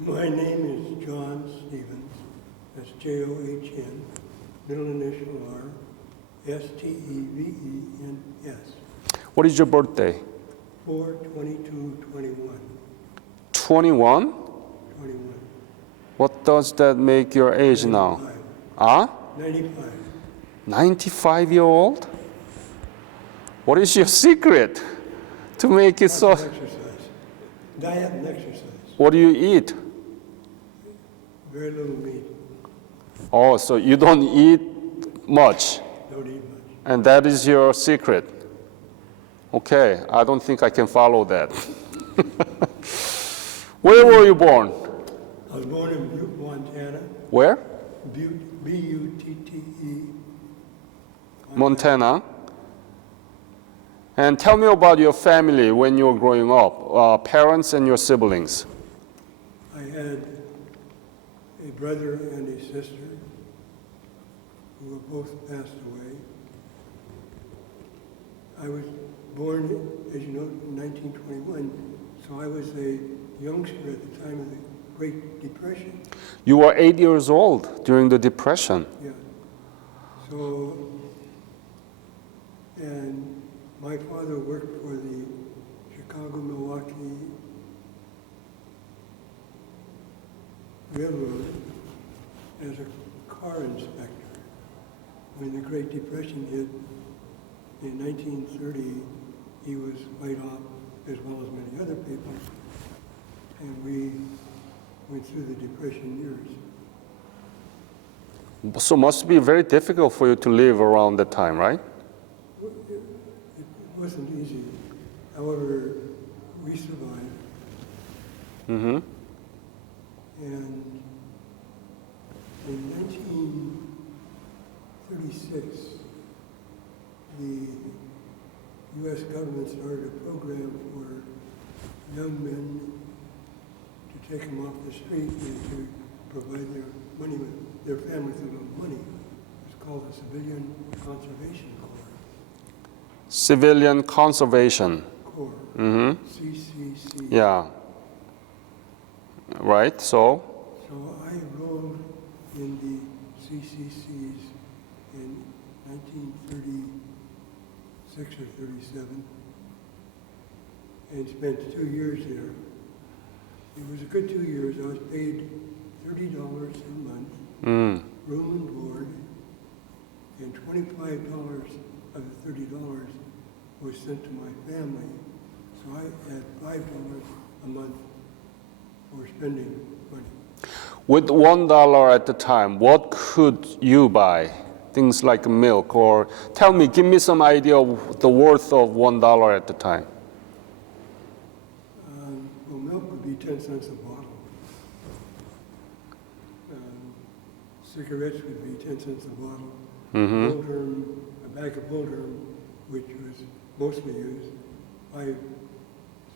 My name is John Stevens. That's John, middle initial R, Stevens. What is your birthday? 4/22/21. 21? 21. What does that make your age now? 95. 95-year-old? What is your secret to make it so? Exercise. Diet and exercise. What do you eat? Very little meat. Oh, so you don't eat much, Don't eat much. and that is your secret. Okay, I don't think I can follow that. Where were you born? I was born in Butte, Montana. Where? Butte, B-U-T-T-E. Montana. And tell me about your family when you were growing up, parents and your siblings. I had a brother and a sister who were both passed away. I was born, as you know, in 1921, so I was a youngster at the time of the Great Depression. You were 8 years old during the Depression. Yeah. So, and my father worked for the Chicago-Milwaukee Railroad as a car inspector. When the Great Depression hit in 1930, he was laid off, as well as many other people, and we went through the Depression years. So must be very difficult for you to live around that time, right? It wasn't easy. However, we survived. Mm-hmm. And in 1936, the U.S. government started a program for young men to take them off the street and to provide their families with a little money. It's called the Civilian Conservation Corps. Civilian Conservation. Corps. Mm-hmm. CCC. Yeah. Right, so? So I enrolled in the CCCs in 1936 or 37 and spent 2 years there. It was a good 2 years. I was paid $30 a month, room and board, and $25 of the $30 was sent to my family. So I had $5 a month for spending money. With $1 at the time, what could you buy? Things like milk, or tell me, give me some idea of the worth of $1 at the time. Well, milk would be 10 cents a bottle. Cigarettes would be 10 cents a bottle. Mm-hmm. A bag of Bullterm, which was mostly used, 5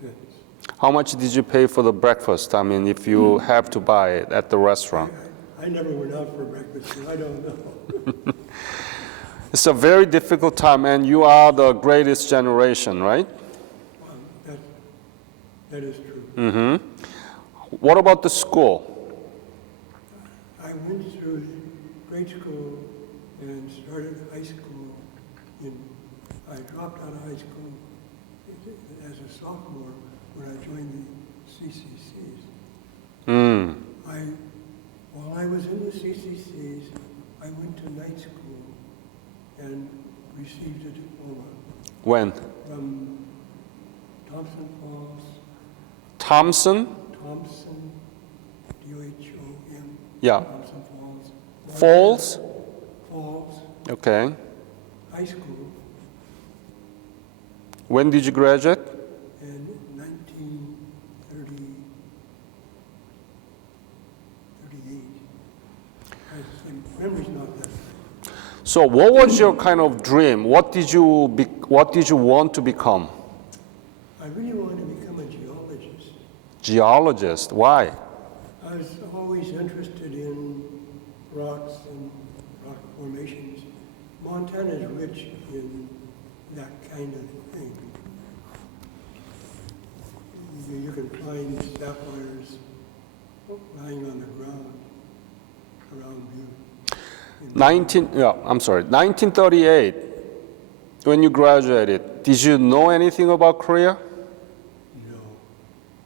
cents. How much did you pay for the breakfast? I mean, if you have to buy it at the restaurant. I never went out for breakfast, so I don't know. It's a very difficult time, and you are the greatest generation, right? That is true. Mm-hmm. What about the school? I went through grade school and started high school. I dropped out of high school as a sophomore when I joined the CCCs. While I was in the CCCs, I went to night school and received a diploma. When? From Thompson Falls. Thompson? Thompson, D-O-H-O-M. Yeah. Thompson Falls. Falls? Falls. Okay. High school. When did you graduate? In 1938. My memory's not that. So what was your kind of dream? What did you want to become? I really wanted to become a geologist. Geologist, why? I was always interested in rocks and rock formations. Montana is rich in that kind of thing. You can find sapphires lying on the ground around Butte. 1938, when you graduated, did you know anything about Korea? No,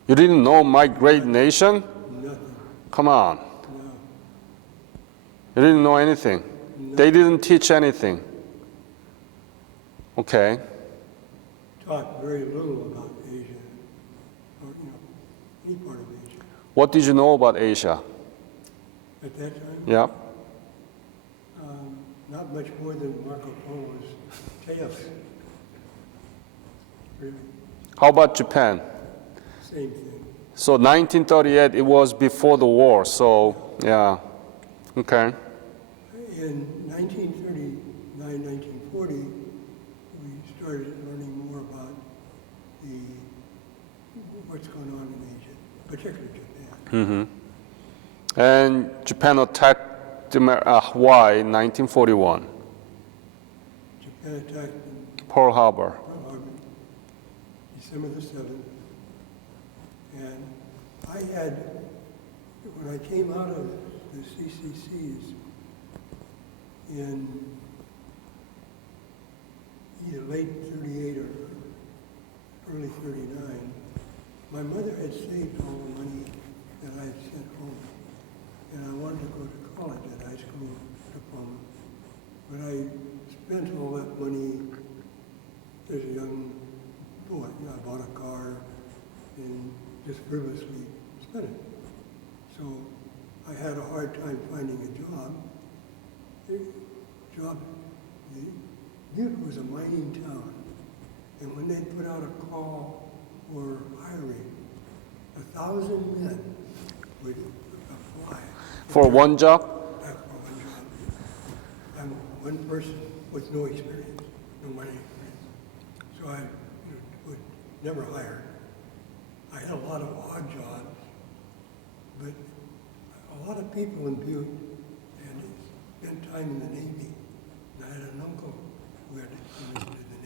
You didn't know my great nation? nothing. Come on. No, You didn't know anything. They didn't teach anything. Okay. taught very little about Asia, or any part of Asia. What did you know about Asia? At that time, Yeah. not much more than Marco Polo's tales. Really, How about Japan? same thing. So 1938, it was before the war, so yeah. Okay. In 1939, 1940, we started learning more about what's going on in Asia, particularly Japan. And Japan attacked Hawaii in 1941, Japan attacked Pearl Harbor. Pearl Harbor, December the 7th. And when I came out of the CCCs in either late 38 or early 39, my mother had saved all the money that I had sent home. And I wanted to go to college at high school diploma. But I spent all that money as a young boy. I bought a car and just frivolously spent it. So I had a hard time finding a job. Butte was a mining town. And when they put out a call for hiring, 1,000 men would apply. For one job? For one job. I'm one person with no experience, no mining experience. So I would never hire. I had a lot of odd jobs, but a lot of people in Butte had spent time in the Navy. And I had an uncle who had gone into the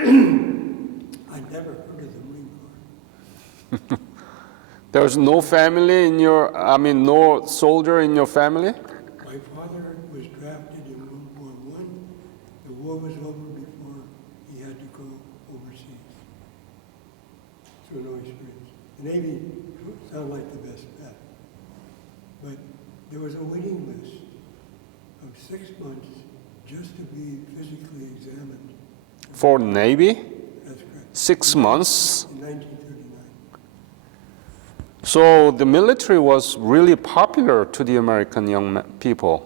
Navy. I'd never heard of the Marine Corps. There was no family in no soldier in your family? My father was drafted in World War I. The war was over before he had to go overseas. So no experience. The Navy sounded like the best bet. But there was a waiting list of 6 months just to be physically examined. For Navy? That's correct. 6 months? In 1939. So the military was really popular to the American young people.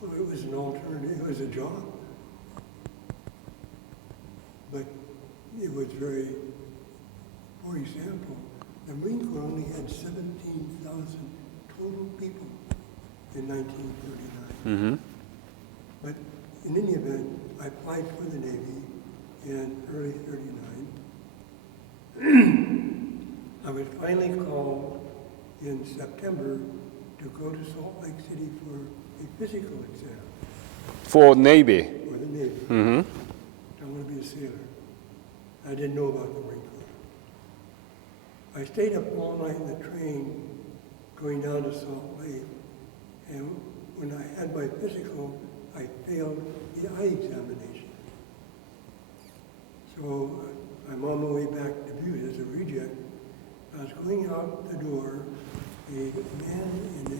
Well, it was an alternative. It was a job. But it was very, for example, the Marine Corps only had 17,000 total people in 1939. But in any event, I applied for the Navy in early 39. I was finally called in September to go to Salt Lake City for a physical exam For Navy? for the Navy. I want to be a sailor. I didn't know about the Marine Corps. I stayed up all night in the train going down to Salt Lake, and when I had my physical, I failed the eye examination. So I'm on my way back to Butte as a reject. I was going out the door, a man in a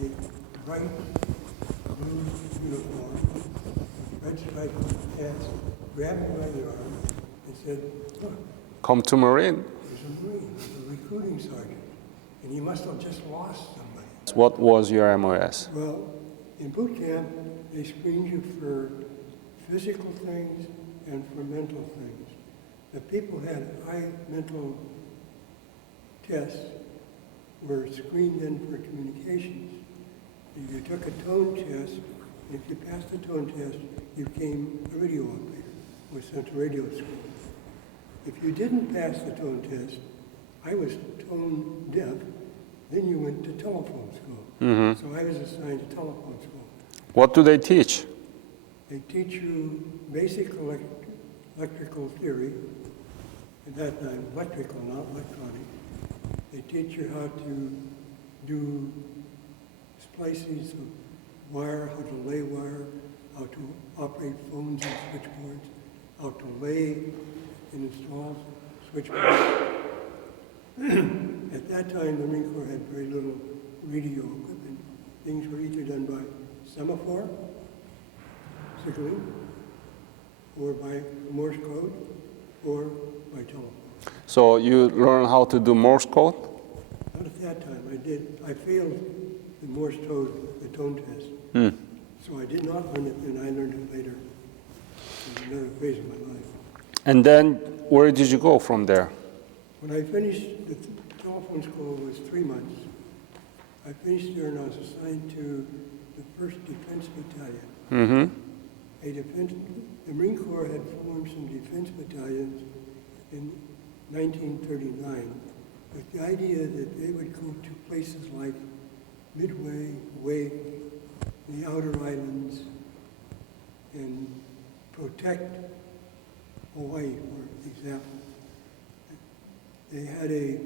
bright blue uniform, red striped pants, grabbed me by the arm and said, "Look, Come to Marine. there's a Marine, a recruiting sergeant, and he must have just lost somebody." What was your MOS? Well, in boot camp, they screened you for physical things and for mental things. The people who had high mental tests were screened in for communications. If you took a tone test, if you passed the tone test, you became a radio operator, was sent to radio school. If you didn't pass the tone test, I was tone deaf, then you went to telephone school. So I was assigned to telephone school. What do they teach? They teach you basic electrical theory, at that time electrical, not electronic. They teach you how to do splices of wire, how to lay wire, how to operate phones and switchboards, how to lay and install switchboards. At that time, the Marine Corps had very little radio equipment. Things were either done by semaphore, signaling, or by Morse code, or by telephone. So you learn how to do Morse code? Not at that time. I failed the Morse code, the tone test. So I did not learn it then. I learned it later in another phase of my life. And then where did you go from there? When I finished, the telephone school was 3 months. I finished there and I was assigned to the 1st Defense Battalion. The Marine Corps had formed some defense battalions in 1939 with the idea that they would go to places like Midway, Wake, the outer islands, and protect Hawaii, for example. They had a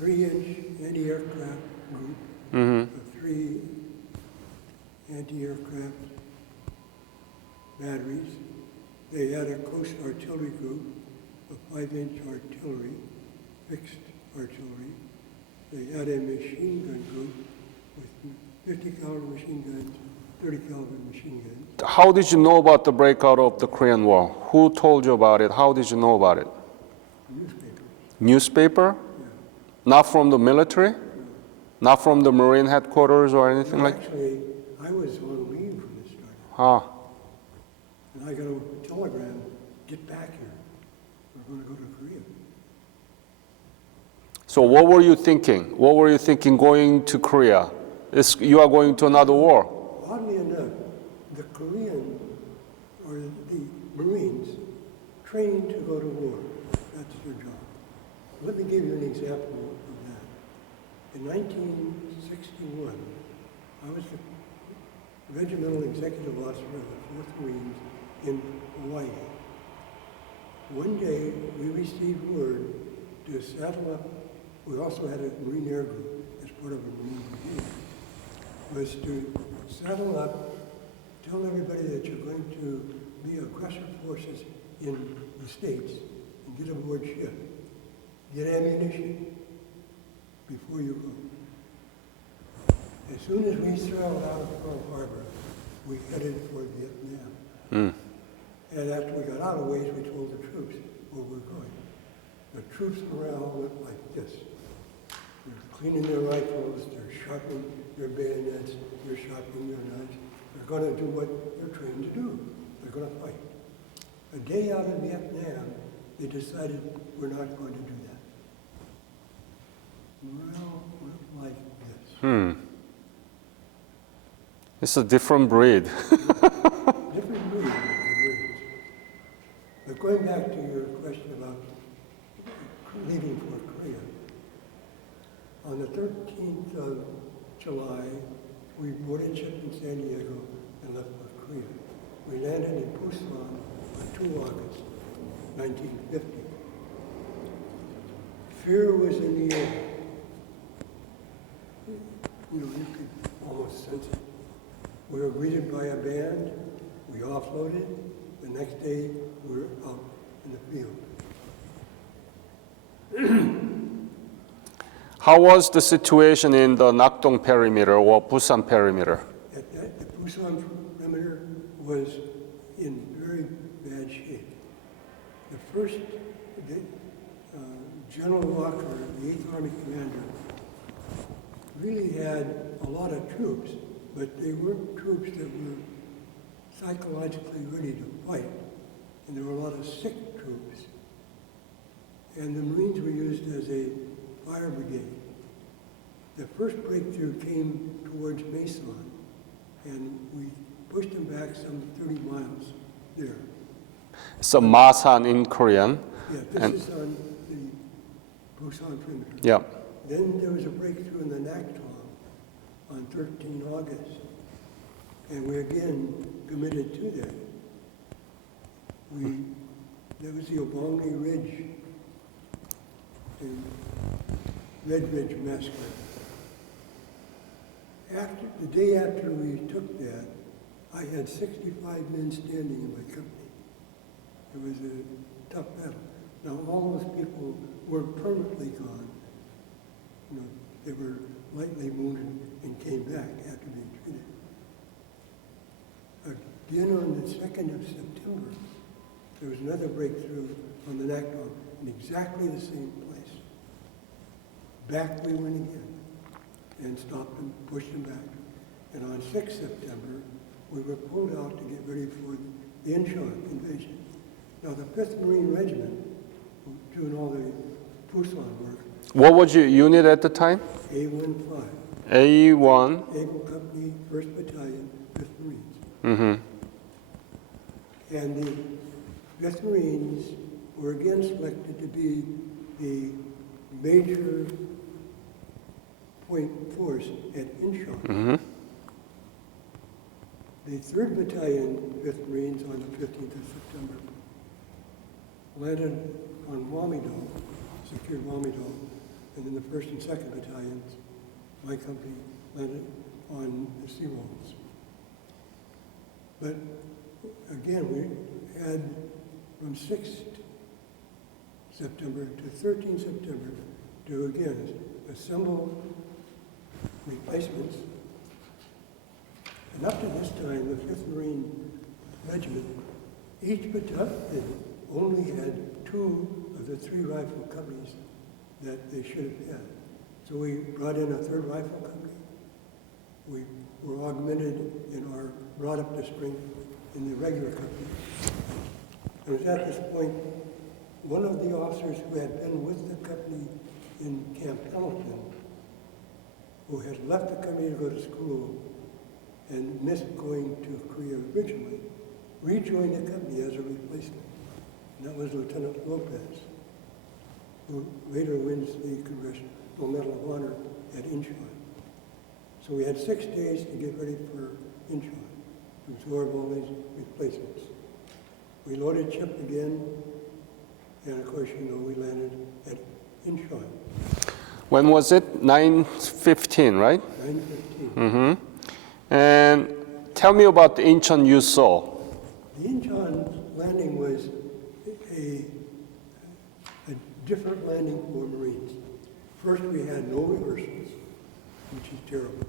3-inch anti-aircraft group of 3 anti-aircraft batteries. They had a coast artillery group of 5-inch artillery, fixed artillery. They had a machine gun group with 50 caliber machine guns, 30 caliber machine guns. How did you know about the breakout of the Korean War? Who told you about it? How did you know about it? Newspapers. Newspaper? Yeah. Not from the military? Not from the Marine headquarters or anything No, like? actually, I was on leave when this started. Ah. And I got a telegram, get back here. We're going to go to Korea. So what were you thinking? What were you thinking going to Korea? You are going to another war. Oddly enough, the Korean, or the Marines, trained to go to war. That's their job. Let me give you an example of that. In 1961, I was the regimental executive officer of the 4th Marines in Hawaii. One day, we received word to saddle up. We also had a Marine Air Group as part of a Marine brigade. Was to saddle up, tell everybody that you're going to be aggressor forces in the States and get aboard ship. Get ammunition before you go. As soon as we sailed out of Pearl Harbor, we headed for Vietnam. And after we got out of ways, we told the troops where we're going. The troops' morale went like this. They're cleaning their rifles, they're sharpening their bayonets, they're sharpening their knives. They're going to do what they're trained to do. They're going to fight. A day out in Vietnam, they decided we're not going to do that. Morale went like this. It's a different breed. Different breed. But going back to your question about leaving for Korea, on the 13th of July, we boarded ship in San Diego and left for Korea. We landed in Busan on 2 August, 1950. Fear was in the air. You could almost sense it. We were greeted by a band. We offloaded. The next day, we were out in the field. How was the situation in the Nakdong perimeter or Busan perimeter? The Busan perimeter was in very bad shape. The first, General Walker, the 8th Army commander, really had a lot of troops, but they weren't troops that were psychologically ready to fight. And there were a lot of sick troops. And the Marines were used as a fire brigade. The first breakthrough came towards Mason, and we pushed them back some 30 miles there. So Masan in Korean. Yeah, this is on the Busan perimeter. Yeah. Then there was a breakthrough in the Nakdong on 13 August, and we again committed to that. There was the Obongi Ridge in Red Ridge Massacre. The day after we took that, I had 65 men standing in my company. It was a tough battle. Now, all those people weren't permanently gone. You know, they were lightly wounded and came back after being treated. Again, on the 2nd of September, there was another breakthrough on the Nakdong in exactly the same place. Back we went again and stopped them, pushed them back. And on 6th September, we were pulled out to get ready for the Incheon invasion. Now, the 5th Marine Regiment, doing all the Busan work, What was your unit at the time? A-15, A1. Naval Company, 1st Battalion, 5th Marines. Mm-hmm. And the 5th Marines were again selected to be the major point force at Incheon. Mm-hmm. The 3rd Battalion, 5th Marines, on the 15th of September, landed on Wamido, secured Wamido, and then the 1st and 2nd Battalions, my company, landed on the seawalls. But again, we had from 6th September to 13th September to again assemble replacements. And up to this time, the 5th Marine Regiment, each battalion only had 2 of the 3 rifle companies that they should have had. So we brought in a 3rd rifle company. We were augmented and are brought up to strength in the regular company. And it was at this point, one of the officers who had been with the company in Camp Pendleton, who had left the company to go to school and missed going to Korea originally, rejoined the company as a replacement. And that was Lieutenant Lopez, who later wins the Congressional Medal of Honor at Incheon. So we had 6 days to get ready for Incheon, to absorb all these replacements. We loaded ship again, and of course, you know, we landed at Incheon, When was it? 9:15, right? 9:15. Mm-hmm. And tell me about the Incheon you saw. The Incheon landing was a different landing for Marines. First, we had no rehearsals, which is terrible.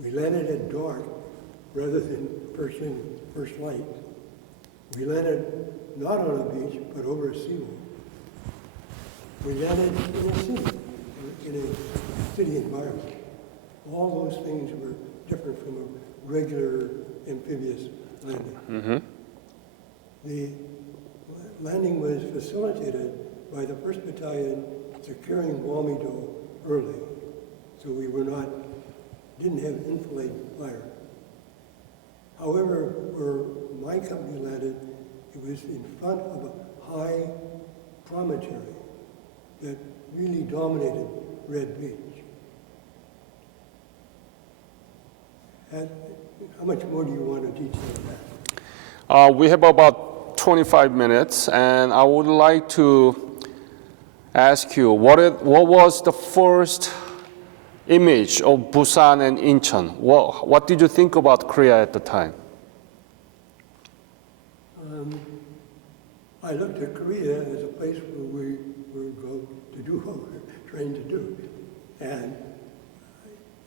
We landed at dark rather than first light. We landed not on a beach, but over a seawall. We landed in a city, in a city environment. All those things were different from a regular amphibious landing. Mm-hmm. The landing was facilitated by the 1st Battalion securing Wamido early, so we didn't have enfilade fire. However, where my company landed, it was in front of a high promontory that really dominated Red Beach. How much more do you want to detail that? We have about 25 minutes, and I would like to ask you, what was the first image of Busan and Incheon? What did you think about Korea at the time? I looked at Korea as a place where we were going to do what we were trained to do. And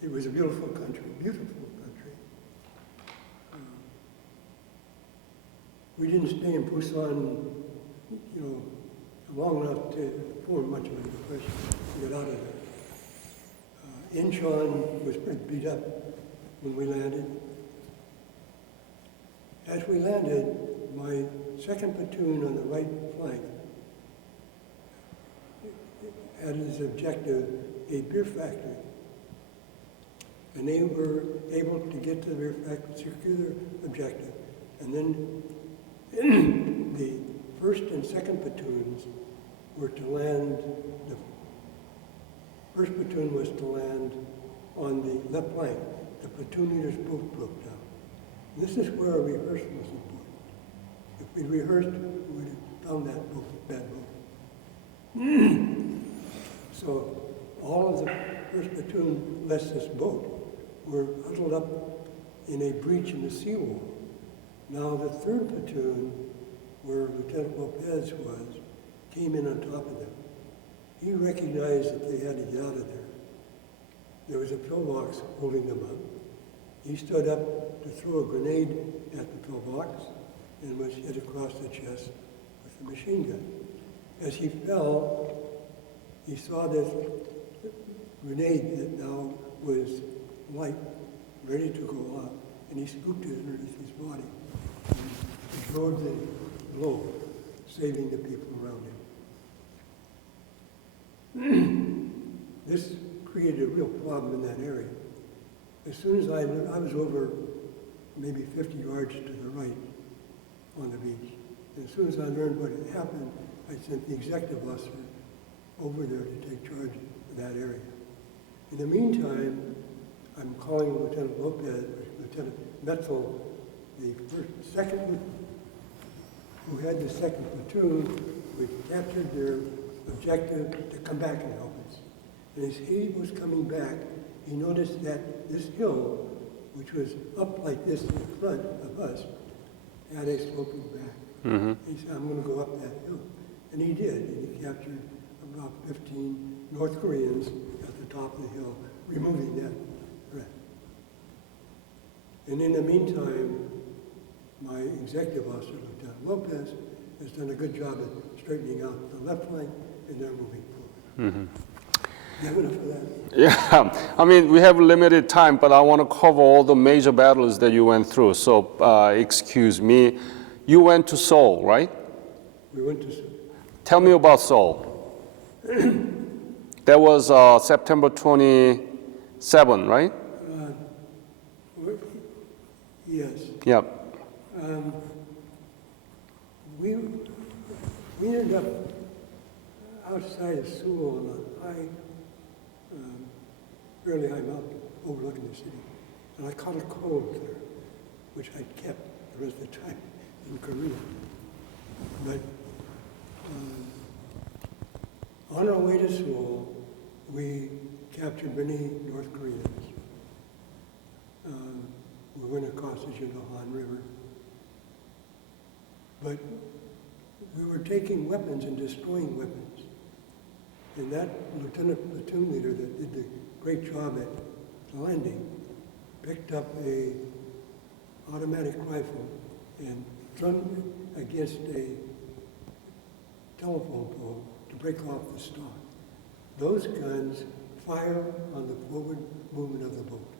it was a beautiful country, beautiful country. We didn't stay in Busan, you know, long enough to form much of an impression to get out of there. Incheon was pretty beat up when we landed. As we landed, my 2nd platoon on the right flank had as objective a beer factory. And they were able to get to the beer factory, secure their objective. And then the 1st and 2nd platoons were to land, the 1st platoon was to land on the left flank. The platoon leader's boat broke down. And this is where a rehearsal was important. If we'd rehearsed, we would have found that boat, bad boat. So all of the first platoon, less this boat, were huddled up in a breach in the seawall. Now the third platoon, where Lieutenant Lopez was, came in on top of them. He recognized that they had to get out of there. There was a pillbox holding them up. He stood up to throw a grenade at the pillbox and was hit across the chest with a machine gun. As he fell, he saw this grenade that now was light, ready to go off, and he scooped it underneath his body and absorbed the blow, saving the people around him. This created a real problem in that area. As soon as I was over maybe 50 yards to the right on the beach. And as soon as I learned what had happened, I sent the executive officer over there to take charge of that area. In the meantime, I'm calling Lieutenant Lopez, Lieutenant Metzel, second, who had the second platoon, who had captured their objective to come back and help us. And as he was coming back, he noticed that this hill, which was up like this in front of us, had a sloping back. Mm-hmm. He said, I'm going to go up that hill. And he did. And he captured about 15 North Koreans at the top of the hill, removing that threat. And in the meantime, my executive officer, Lieutenant Lopez, has done a good job of straightening out the left flank, and they're moving forward. Mm-hmm. You have enough of that? Yeah, I mean, we have limited time, but I want to cover all the major battles that you went through. So, excuse me. You went to Seoul, right? We went to Seoul. Tell me about Seoul. That was September 27, right? Yes. Yep. We ended up outside of Seoul on a high, fairly high mountain overlooking the city. And I caught a cold there, which I kept the rest of the time in Korea. But on our way to Seoul, we captured many North Koreans. We went across the Jindahan River. But we were taking weapons and destroying weapons. And that lieutenant platoon leader that did the great job at the landing picked up a automatic rifle and drummed it against a telephone pole to break off the stock. Those guns fire on the forward movement of the boat.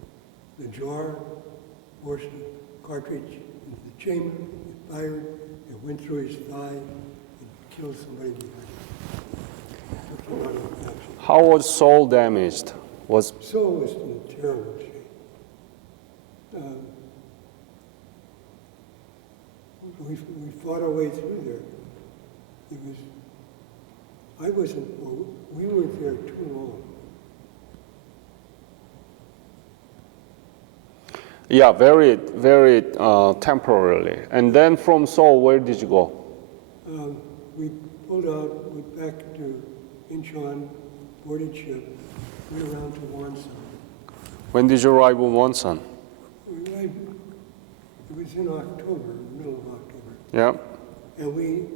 The jar forced the cartridge into the chamber, it fired, it went through his thigh, and killed somebody behind him. How was Seoul damaged? Seoul was in a terrible shape. We fought our way through there. We weren't there too long. Yeah, very, very temporarily. And then from Seoul, where did you go? We pulled out, went back to Incheon, boarded ship, went around to Wonsan. When did you arrive in Wonsan? We arrived, it was in October, middle of October. Yeah. And we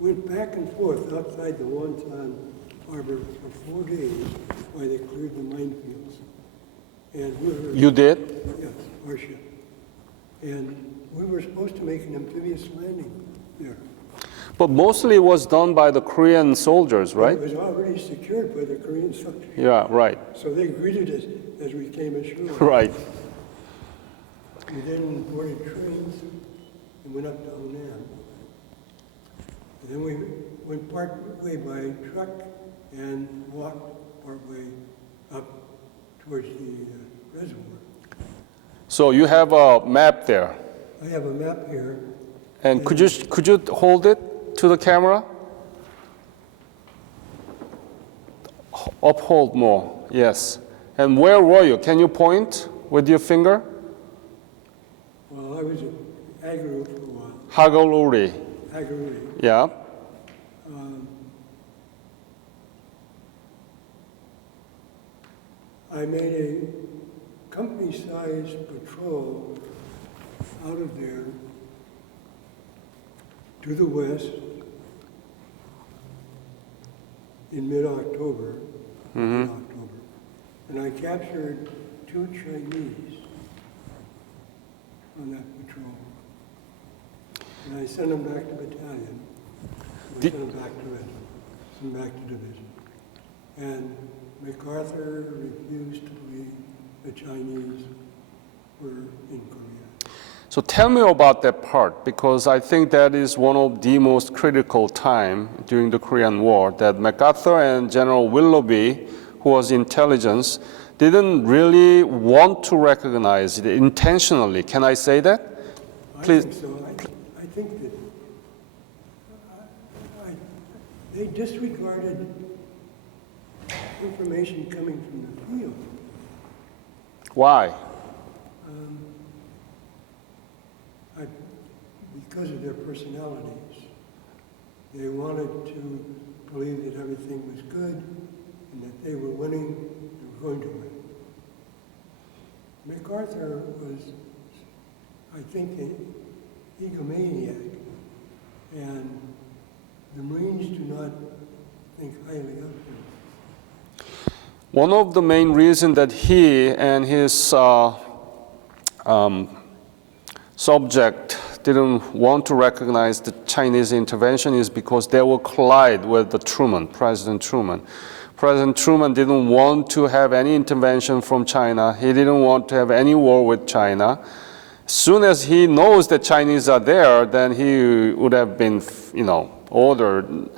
went back and forth outside the Wonsan harbor for 4 days while they cleared the minefields. And You did? Yes, our ship. And we were supposed to make an amphibious landing there. But mostly it was done by the Korean soldiers, right? It was already secured by the Korean soldiers. Yeah, right. So they greeted us as we came ashore. Right. We then boarded trains and went up to Onan. And then we went part way by truck and walked part way up towards the reservoir. So you have a map there. I have a map here. And could you hold it to the camera? Uphold more, yes. And where were you? Can you point with your finger? Well, I was at Agaru for a while. Hagaluri. Agaru. Yeah. I made a company-sized patrol out of there to the west in mid-October, and I captured 2 Chinese on that patrol. And I sent them back to battalion. We sent them back to regiment, sent them back to division. And MacArthur refused to believe the Chinese were in Korea. So tell me about that part, because I think that is one of the most critical time during the Korean War, that MacArthur and General Willoughby, who was intelligence, didn't really want to recognize it intentionally. Can I say that? Please. I think so. I think that they disregarded information coming from the field. Why? Because of their personalities. They wanted to believe that everything was good and that they were winning, they were going to win. MacArthur was, I think, an egomaniac, and the Marines do not think highly of him. One of the main reasons that he and his subject didn't want to recognize the Chinese intervention is because they will collide with the President Truman. President Truman didn't want to have any intervention from China. He didn't want to have any war with China. As soon as he knows that Chinese are there, then he would have been, ordered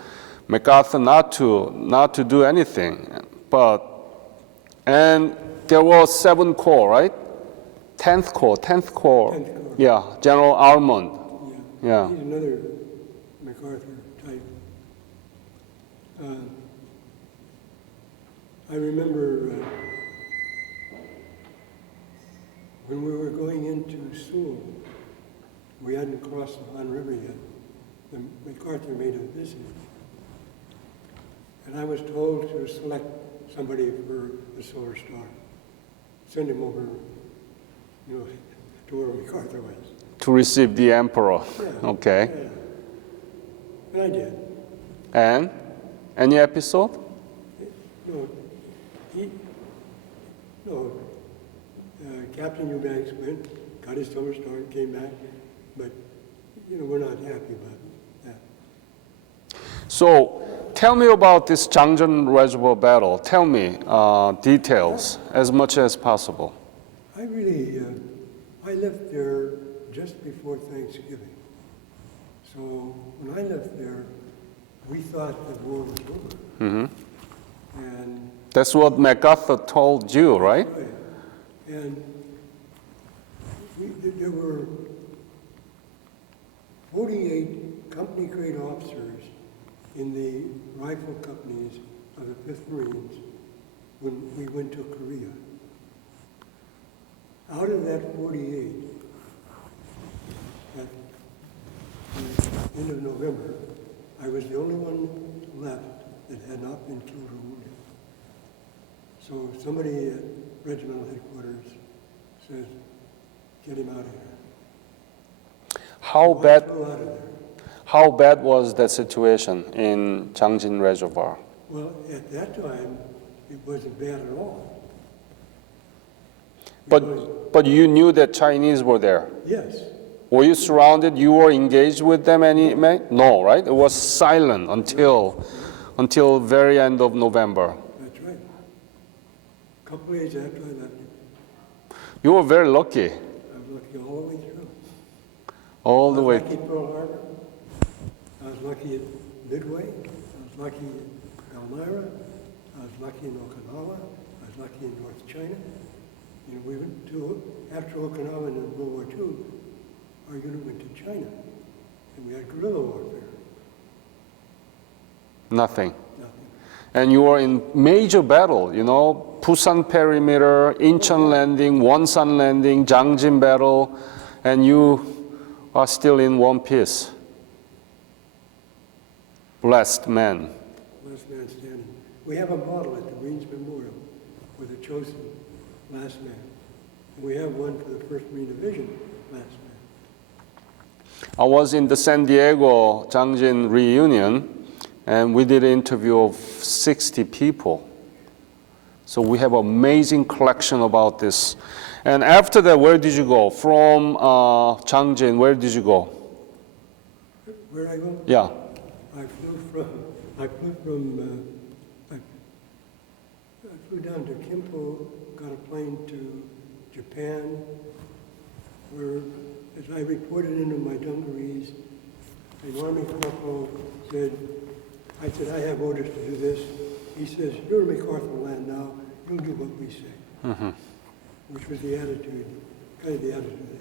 MacArthur not to do anything. And there was 7th Corps, right? 10th Corps. Yeah, General Almond. Yeah. He's another MacArthur type. I remember when we were going into Seoul, we hadn't crossed the Han River yet. MacArthur made a visit. And I was told to select somebody for the Silver Star. Send him over, to where MacArthur was. To receive the emperor. Yeah, Okay. yeah. And I did. And any episode? Captain Eubanks went, got his Silver Star, came back, but we're not happy about that. So tell me about this Changchun Reservoir battle. Tell me details as much as possible. I left there just before Thanksgiving. So when I left there, we thought the war was over. Mm-hmm. And that's what MacArthur told you, right? Right. And there were 48 company-grade officers in the rifle companies of the 5th Marines when we went to Korea. Out of that 48, at the end of November, I was the only one left that had not been killed or wounded. So somebody at regimental headquarters says, get him out of here. How bad was that situation in Changchun Reservoir? Well, at that time, it wasn't bad at all. But you knew that Chinese were there. Yes. Were you surrounded? You were engaged with them? No, right? It was silent until very end of November. That's right. A couple of days after I left, You were very lucky. I was lucky all the way through. All the way. I was lucky at Pearl Harbor. I was lucky at Midway. I was lucky at Elmira. I was lucky in Okinawa. I was lucky in North China. We went to, after Okinawa in World War II, our unit went to China, and we had guerrilla warfare. Nothing. Nothing. And you were in major battle, Busan perimeter, Incheon landing, Wonsan landing, Jangjin battle, and you are still in one piece. Blessed man. Last man standing. We have a model at the Marines Memorial for the chosen last man. And we have one for the 1st Marine Division last man. I was in the San Diego Changjin reunion, and we did an interview of 60 people. So we have an amazing collection about this. And after that, where did you go? From Changjin, where did you go? Where I go? Yeah. I flew down to Kimpo, got a plane to Japan, where, as I reported into my dungarees, an Army corporal said, I said, I have orders to do this. He says, you're in MacArthur land now, you'll do what we say. Mm-hmm. Which was the attitude, kind of the attitude of the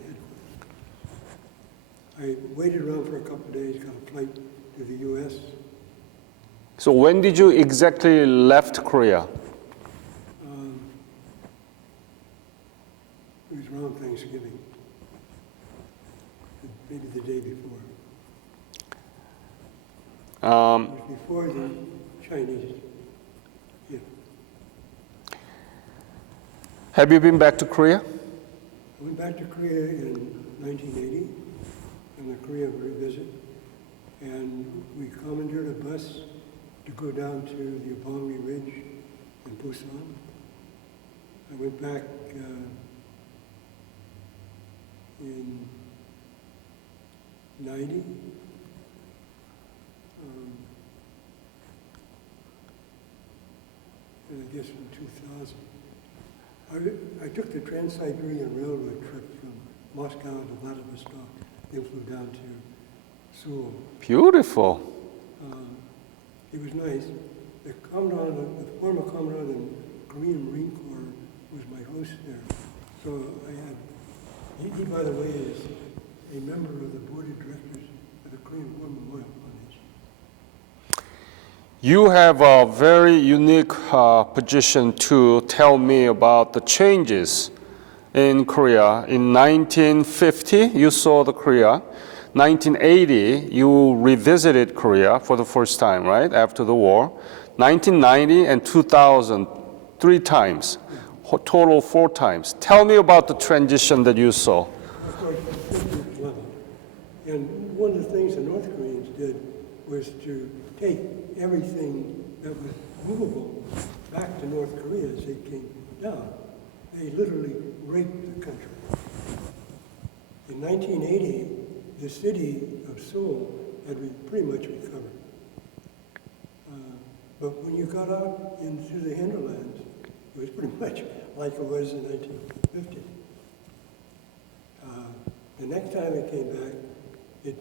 headquarters. I waited around for a couple of days, got a flight to the U.S. So when did you exactly left Korea? It was around Thanksgiving, maybe the day before. It was before the Chinese. Yeah. Have you been back to Korea? I went back to Korea in 1980 on the Korea revisit, and we commandeered a bus to go down to the Upalmi Ridge in Busan. I went back in 90. And I guess in 2000. I took the Trans-Siberian Railroad trip from Moscow to Vladivostok, then flew down to Seoul. Beautiful. It was nice. The former commandant of the Korean Marine Corps was my host there. So he, by the way, is a member of the board of directors of the Korean War Memorial Foundation. You have a very unique position to tell me about the changes in Korea. In 1950, you saw the Korea. 1980, you revisited Korea for the first time, right, after the war. 1990 and 2000, 3 times, total 4 times. Tell me about the transition that you saw. Of course, and one of the things the North Koreans did was to take everything that was movable back to North Korea as they came down. They literally raped the country. In 1980, the city of Seoul had pretty much recovered. But when you got out into the hinterlands, it was pretty much like it was in 1950. The next time it came back, the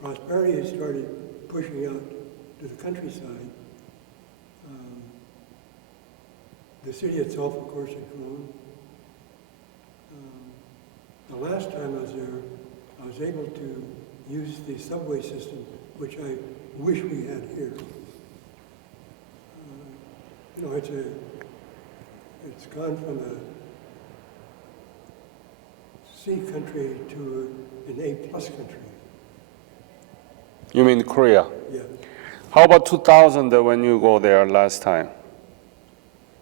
prosperity had started pushing out to the countryside. The city itself, of course, had grown. The last time I was there, I was able to use the subway system, which I wish we had here. It's gone from a C country to an A+ country. You mean Korea? Yeah. How about 2000 when you go there last time?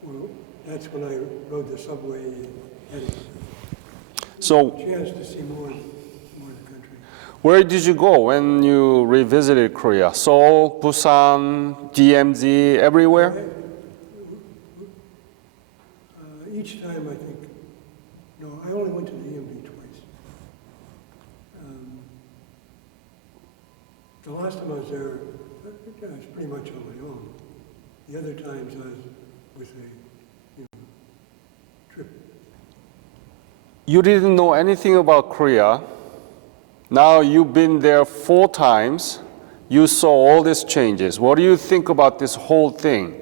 Well, that's when I rode the subway and had So a chance to see more of the country. where did you go when you revisited Korea? Seoul, Busan, DMZ, everywhere? Each time I think, no, I only went to the DMV twice. The last time I was there, I was pretty much on my own. The other times I was with a trip. You didn't know anything about Korea. Now you've been there 4 times. You saw all these changes. What do you think about this whole thing?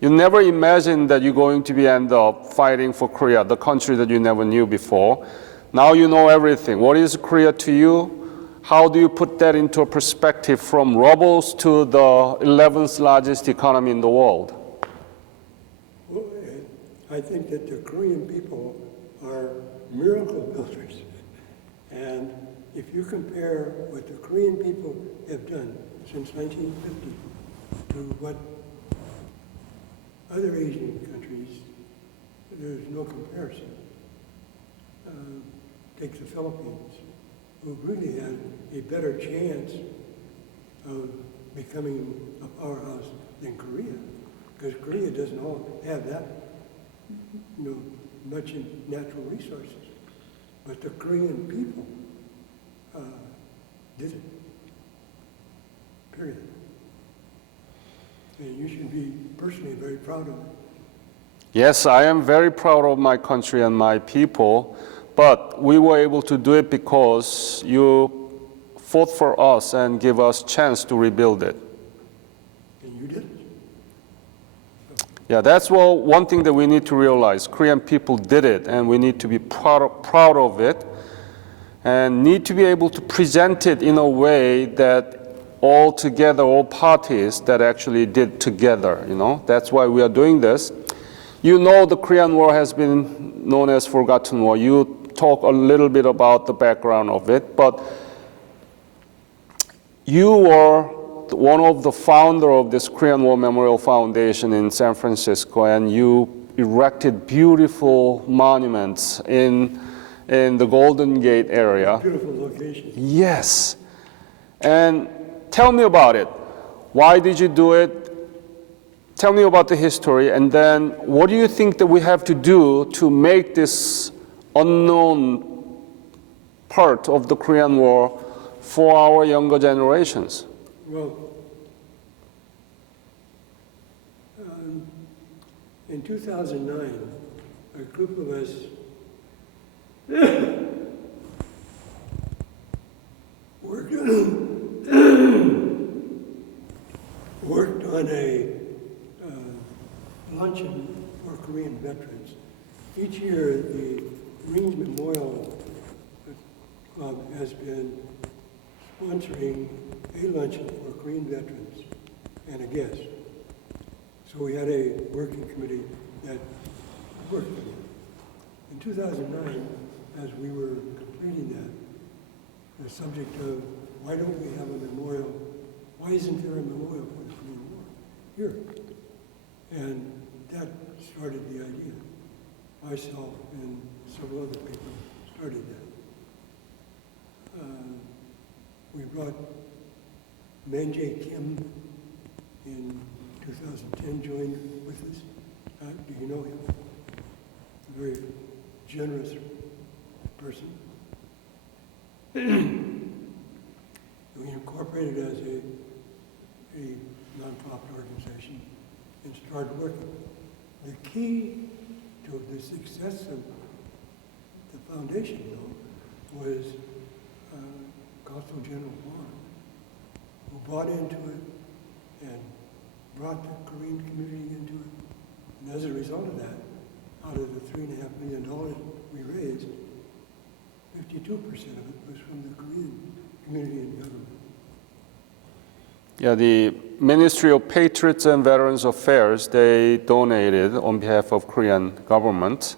You never imagined that you're going to end up fighting for Korea, the country that you never knew before. Now you know everything. What is Korea to you? How do you put that into a perspective from rebels to the 11th largest economy in the world? Well, I think that the Korean people are miracle builders. And if you compare what the Korean people have done since 1950 to what other Asian countries countries, there's no comparison. Take the Philippines, who really had a better chance of becoming a powerhouse than Korea, because Korea doesn't have that, much in natural resources. But the Korean people did it. Period. And you should be personally very proud of it. Yes, I am very proud of my country and my people, but we were able to do it because you fought for us and give us chance to rebuild it. And you did it. Yeah, that's one thing that we need to realize. Korean people did it, and we need to be proud of it, and need to be able to present it in a way that all together, all parties that actually did together, That's why we are doing this. The Korean War has been known as Forgotten War. You talk a little bit about the background of it, but you were one of the founder of this Korean War Memorial Foundation in San Francisco, and you erected beautiful monuments in the Golden Gate area. Beautiful location. Yes. And tell me about it. Why did you do it? Tell me about the history, and then what do you think that we have to do to make this unknown part of the Korean War for our younger generations? Well, in 2009, a group of us worked on a luncheon for Korean veterans. Each year, the Marines Memorial Club has been sponsoring a luncheon for Korean veterans and a guest. So we had a working committee that worked on it. In 2009, as we were completing that, the subject of why don't we have a memorial, why isn't there a memorial for the Korean War here? And that started the idea. Myself and several other people started that. We brought Manjae Kim in 2010, joined with us. Do you know him? A very generous person. We incorporated as a nonprofit organization and started working. The key to the success of the foundation, though, was Consul General Juan, who bought into it and brought the Korean community into it. And as a result of that, out of the $3.5 million we raised, 52% of it was from the Korean community and government. Yeah, the Ministry of Patriots and Veterans Affairs, they donated on behalf of Korean government.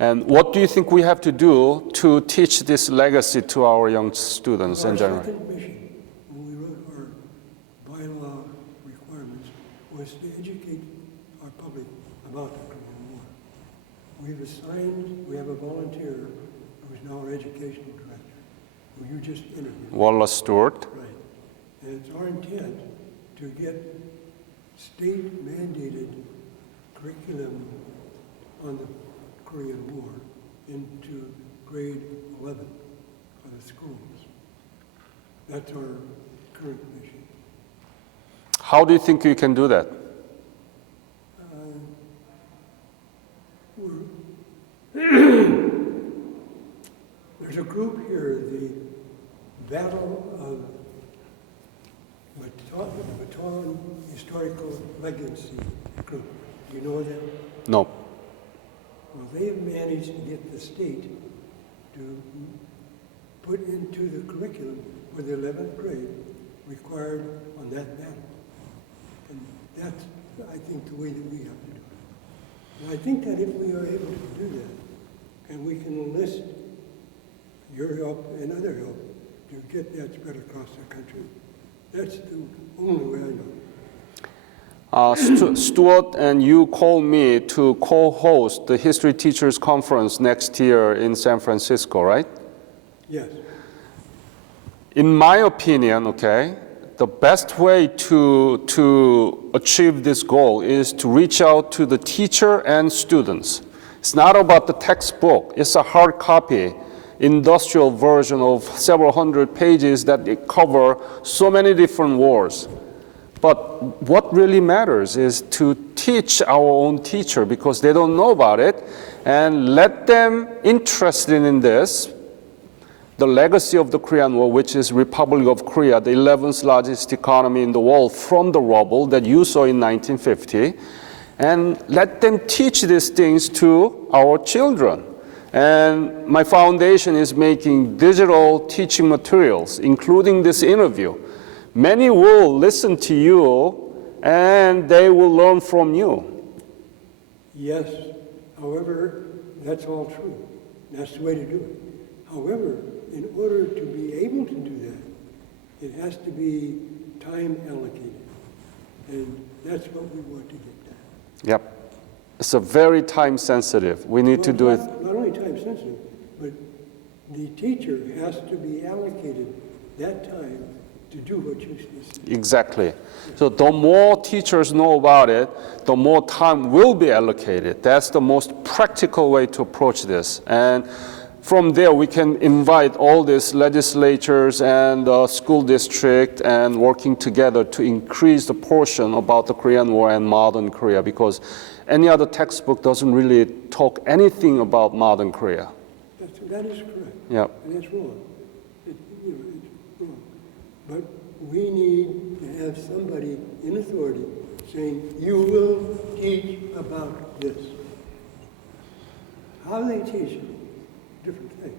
And what do you think we have to do to teach this legacy to our young students in general? Our second mission, when we wrote our bylaw requirements, was to educate our public about the Korean War. We have a volunteer who is now our educational director, who you just interviewed. Wallace Stewart. Right. And it's our intent to get state-mandated curriculum on the Korean War into grade 11 of the schools. That's our current mission. How do you think you can do that? There's a group here, the Battle of Bataan Historical Legacy Group. Do you know them? No. Well, they have managed to get the state to put into the curriculum for the 11th grade required on that battle. And that's, I think, the way that we have to do it. And I think that if we are able to do that, and we can enlist your help and other help to get that spread across the country, that's the only way I know. Stuart and you called me to co-host the History Teachers Conference next year in San Francisco, right? Yes. In my opinion, okay, the best way to achieve this goal is to reach out to the teacher and students. It's not about the textbook. It's a hard copy, industrial version of several hundred pages that cover so many different wars. But what really matters is to teach our own teacher because they don't know about it and let them interested in this, the legacy of the Korean War, which is Republic of Korea, the 11th largest economy in the world from the rubble that you saw in 1950, and let them teach these things to our children. And my foundation is making digital teaching materials, including this interview. Many will listen to you and they will learn from you. Yes. However, that's all true. That's the way to do it. However, in order to be able to do that, it has to be time allocated. And that's what we want to get done. Yep. It's a very time sensitive. We need to do it. Not only time sensitive, but the teacher has to be allocated that time to do what you're supposed to do. Exactly. So the more teachers know about it, the more time will be allocated. That's the most practical way to approach this. And from there, we can invite all these legislatures and school district and working together to increase the portion about the Korean War and modern Korea, because any other textbook doesn't really talk anything about modern Korea. That is correct. Yep. And that's wrong. It's wrong. But we need to have somebody in authority saying, you will teach about this. How they teach it, different thing.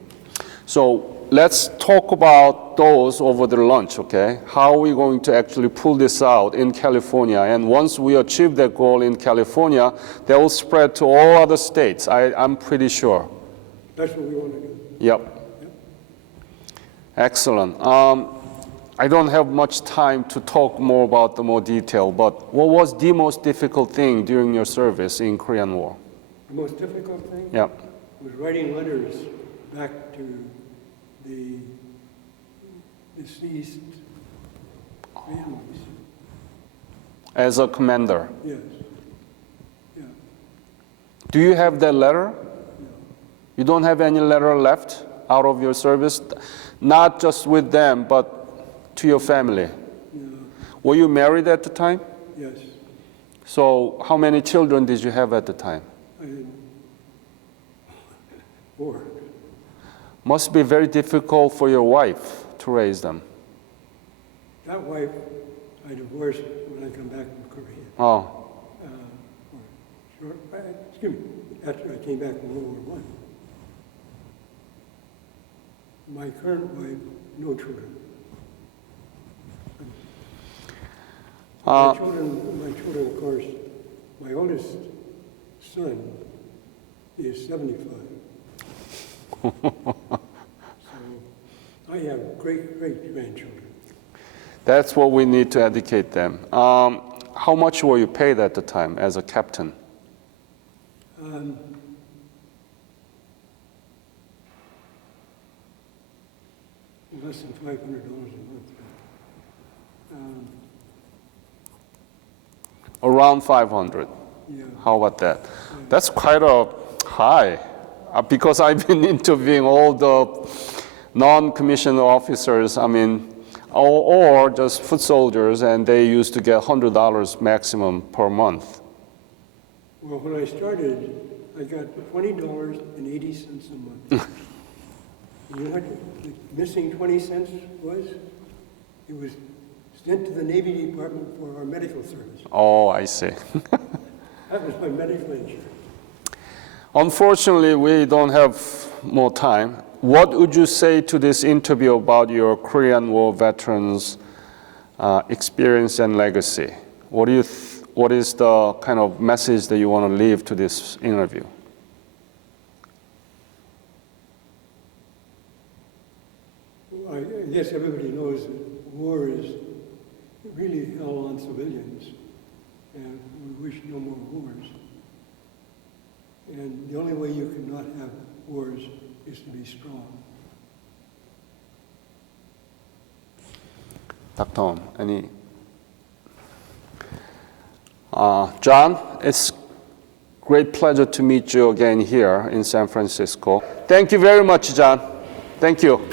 So let's talk about those over the lunch, okay? How are we going to actually pull this out in California? And once we achieve that goal in California, that will spread to all other states, I'm pretty sure. That's what we want to do. Yep. Excellent. I don't have much time to talk more about the more detail, but what was the most difficult thing during your service in Korean War? The most difficult thing Yep. was writing letters back to the deceased families. As a commander. Yes. Yeah. Do you have that letter? No. You don't have any letter left out of your service? Not just with them, but to your family? No. Were you married at the time? Yes. So how many children did you have at the time? I had 4. Must be very difficult for your wife to raise them. That wife I divorced when I come back from Korea. Oh, Excuse me, after I came back from World War I. My current wife, no children. My children, of course, my oldest son is 75. So I have great grandchildren. that's what we need to educate them. How much were you paid at the time as a captain? Less than $500 a month. Around 500. Yeah. How about that? That's quite a high, because I've been interviewing all the non-commissioned officers, or just foot soldiers, and they used to get $100 maximum per month. Well, when I started, I got $20.80 a month. You know what the missing 20 cents was? It was sent to the Navy Department for our medical service. Oh, I see. That was my medical insurance. Unfortunately, we don't have more time. What would you say to this interview about your Korean War veterans' experience and legacy? What is the kind of message that you want to leave to this interview? I guess everybody knows that war is really hell on civilians. and we wish no more wars. And the only way you can not have wars is to be strong. Dr. Om, any? John, it's great pleasure to meet you again here in San Francisco. Thank you very much, John. Thank you.